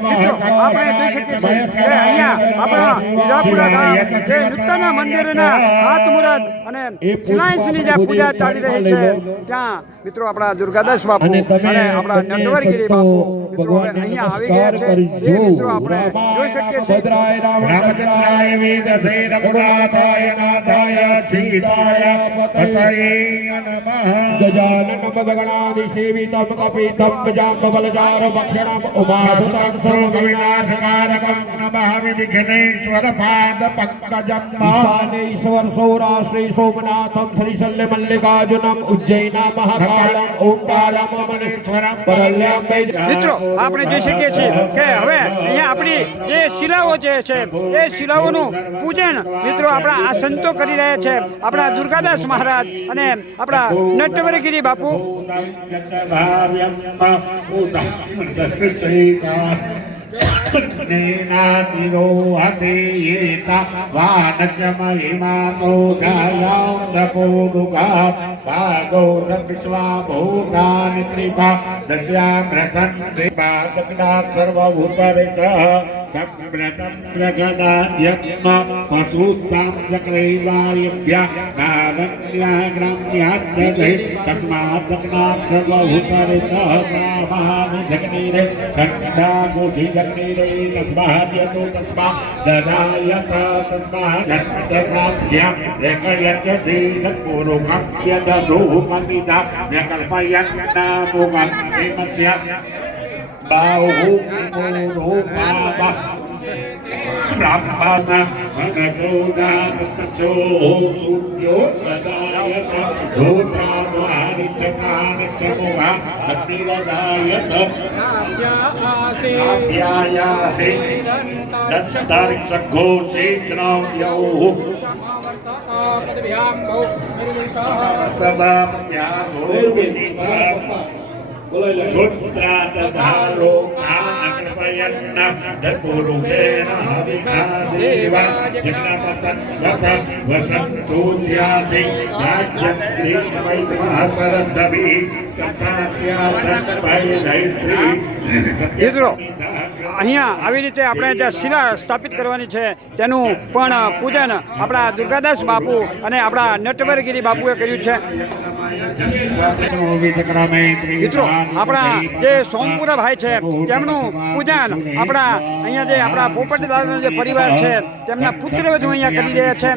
મિત્રો આપણે જોઈ શકીએ છીએ કે અહીંયા આપણા હીરાપુરા ગામ જે નૃત્યના મંદિરના ખાતમુહૂર્ત અને શિલાન્યાસની જે પૂજા ચાલી રહી છે ત્યાં મિત્રો આપણા દુર્ગાદાસ બાપુ અને આપણા નટવરગીરી બાપુ મિત્રો હવે અહીંયા આવી ગયા છે એ મિત્રો આપણે જોઈ શકીએ છીએ રામચંદ્રાય વેદસે રઘુનાથાય નાથાય સીતાય પતયે નમઃ ગજાનન મગગણાદિ સેવિતમ કપિતમ જાંબવલજાર ભક્ષણમ ઉમાસુતં સર્વવિનાશકારકં નમઃ વિઘ્નેશ્વર પાદ પંકજમ ઈશાનેશ્વર સૌરાષ્ટ્રે સોમનાથમ શ્રી શલ્ય મલ્લિકાર્જુનમ ઉજ્જૈના મહાકાલમ ઓંકારમ અમનેશ્વરમ પરલ્યામ મિત્રો આપણે જોઈ શકીએ છીએ કે હવે અહીંયા આપણી જે શિલાઓ જે છે એ શિલાઓનું પૂજન મિત્રો આપણા આ સંતો કરી રહ્યા છે આપણા દુર્ગાદાસ મહારાજ અને આપણા નટવરગીરી બાપુ નેનાતિરો હતેયેતા વાનચમહિમાતો ગાયાં સપોદુગા ભાગોધ વિશ્વા ભૂતાનિ ત્રિભા દશ્યામ્રતં દેવાદગ્નાથ સર્વભૂતરિચ સમ્રતં પ્રગદાદ્યમ પશુસ્તાં ચક્રૈવાયભ્યા નાવન્યા ગ્રામ્યાચ્યદે તસ્માદગ્નાથ સર્વભૂતરિચ મહાવિધગ્નિરે ખંડા ગોષી જગ્નિરે તસ્માદ્યતો તસ્મા દદાયત તસ્મા જન્મદગ્નાભ્યાં રેકયત્યદે પૂરુકમ્યદધૂકમિદા વ્યકલ્પયન્ના મુગંતિમસ્ય બાહુ મૂઢોપાવા બ્રાહ્મણ મનસોદાતચો સૂર્યો દદાયત ધૂત્રાદ્વારિચકાનિચમુગા અતિરદાયત આપ્યાયાસે દત્તારિ સઘોષે શ્રાવ્યૌ શુદ્રાતધારો આનકલ્પયન્ન દત્પુરુષેણ હવિખાદેવા જન્મતં સત વસંતો સ્યાસી રાજ્યં ગ્રીષ્મૈતમહતરદ્ભવી મિત્રો અહીંયા આવી રીતે આપણે જે શિલા સ્થાપિત કરવાની છે તેનું પણ પૂજન આપણા દુર્ગાદાસ બાપુ અને આપણા નટવરગીરી બાપુએ કર્યું છે મિત્રો આપણા જે સોમપુરા ભાઈ છે તેમનું પૂજન આપણા અહીંયા જે આપણા પોપટ દાદાનો જે પરિવાર છે તેમના પુત્ર વધુ અહીંયા કરી રહ્યા છે